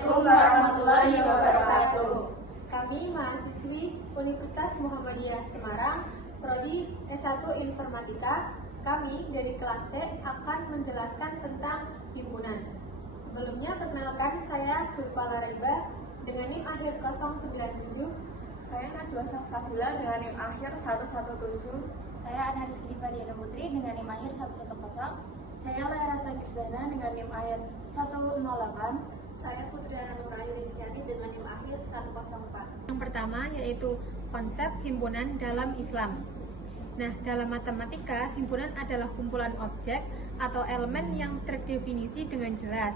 Assalamualaikum warahmatullahi wabarakatuh. Kami mahasiswi Universitas Muhammadiyah Semarang, Prodi S1 Informatika. Kami dari kelas C akan menjelaskan tentang himpunan. Sebelumnya perkenalkan, saya Sulfa Laraiba dengan NIM akhir 097. Saya Najwa Saksabila dengan NIM akhir 117. Saya Ana Rizky Padiana Putri dengan NIM akhir 110. Saya Laira Sagirzana dengan NIM akhir 108. Saya Putriana Nurayu Rizkyani dengan NIM akhir 104. Yang pertama yaitu konsep himpunan dalam Islam. Nah, dalam matematika, himpunan adalah kumpulan objek atau elemen yang terdefinisi dengan jelas.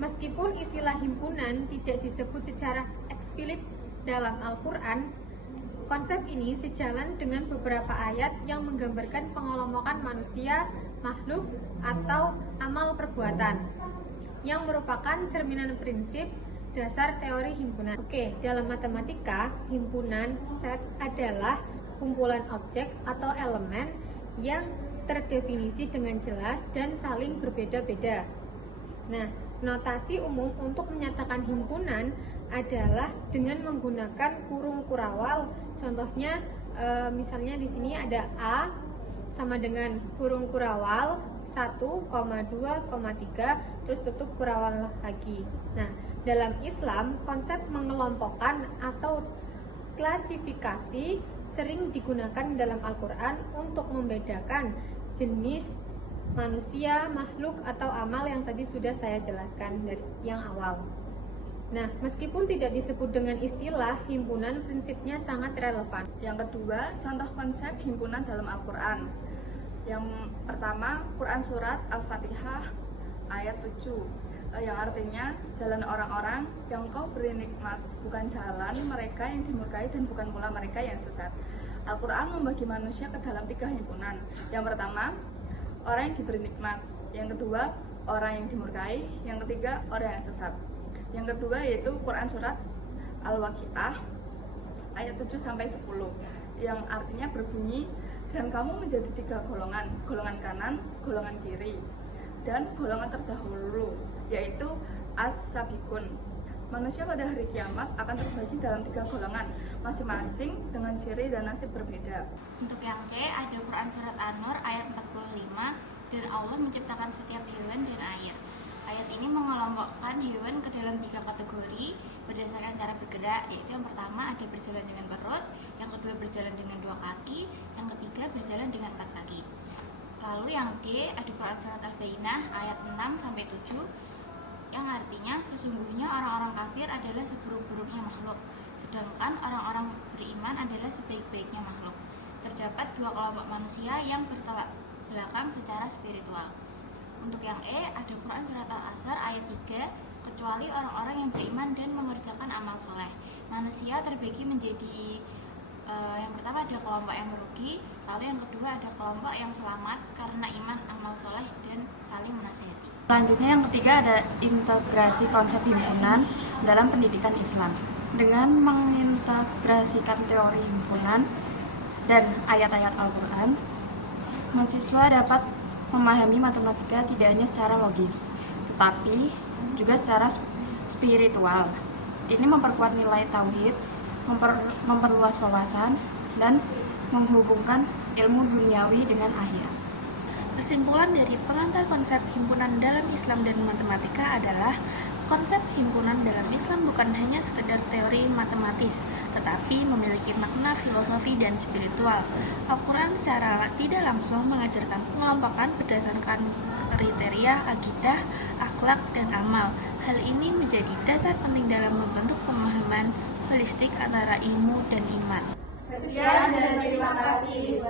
Meskipun istilah himpunan tidak disebut secara eksplisit dalam Al-Quran, konsep ini sejalan dengan beberapa ayat yang menggambarkan pengelompokan manusia, makhluk, atau amal perbuatan, yang merupakan cerminan prinsip dasar teori himpunan. Oke, dalam matematika, himpunan set adalah kumpulan objek atau elemen yang terdefinisi dengan jelas dan saling berbeda-beda. Nah, notasi umum untuk menyatakan himpunan adalah dengan menggunakan kurung kurawal. Contohnya, misalnya di sini ada A sama dengan kurung kurawal 1,2,3 terus tutup kurawal lagi. Nah, dalam Islam, konsep mengelompokkan atau klasifikasi sering digunakan dalam Al-Quran untuk membedakan jenis manusia, makhluk, atau amal yang tadi sudah saya jelaskan dari yang awal. Nah, meskipun tidak disebut dengan istilah, himpunan prinsipnya sangat relevan. Yang kedua, contoh konsep himpunan dalam Al-Quran. Yang pertama, Quran Surat Al-Fatihah ayat 7, yang artinya jalan orang-orang yang kau beri nikmat, bukan jalan mereka yang dimurkai dan bukan pula mereka yang sesat. Al-Quran membagi manusia ke dalam 3 himpunan. Yang pertama, orang yang diberi nikmat. Yang kedua, orang yang dimurkai. Yang ketiga, orang yang sesat. Yang kedua yaitu Quran Surat Al-Waqiah ayat 7-10, yang artinya berbunyi, dan kamu menjadi 3 golongan, golongan kanan, golongan kiri, dan golongan terdahulu, yaitu as-sabiqun. Manusia pada hari kiamat akan terbagi dalam 3 golongan, masing-masing dengan ciri dan nasib berbeda. Untuk yang C ada Quran Surat An-Nur ayat 45, dan Allah menciptakan setiap hewan dan air. Ayat ini mengelompokkan hewan ke dalam 3 kategori berdasarkan cara bergerak, yaitu yang pertama ada berjalan dengan perut, yang kedua berjalan dengan 2 kaki, yang ketiga berjalan dengan 4 kaki. Lalu yang D ada Quran Surat Al-Bayyinah ayat 6-7, yang artinya sesungguhnya orang-orang kafir adalah seburuk-buruknya makhluk, sedangkan orang-orang beriman adalah sebaik-baiknya makhluk. Terdapat 2 kelompok manusia yang bertolak belakang secara spiritual. Untuk yang E ada Quran Surat Al-Asr ayat 3, kecuali orang-orang yang beriman dan mengerjakan amal soleh. Manusia terbagi menjadi yang pertama ada kelompok yang merugi, lalu yang kedua ada kelompok yang selamat karena iman, amal soleh, dan saling menasihati. Selanjutnya yang ketiga ada integrasi konsep himpunan dalam pendidikan Islam. Dengan mengintegrasikan teori himpunan dan ayat-ayat Al-Quran, mahasiswa dapat memahami matematika tidak hanya secara logis, tetapi juga secara spiritual. Ini memperkuat nilai tauhid, memperluas wawasan, dan menghubungkan ilmu duniawi dengan akhirat. Kesimpulan dari pengantar konsep himpunan dalam Islam dan matematika adalah konsep himpunan dalam Islam bukan hanya sekedar teori matematis, tetapi memiliki makna filosofi dan spiritual. Al-Quran secara tidak langsung mengajarkan pengelompokan berdasarkan kriteria akidah, akhlak, dan amal. Hal ini menjadi dasar penting dalam membentuk pemahaman holistik antara ilmu dan iman. Sekian dan terima kasih.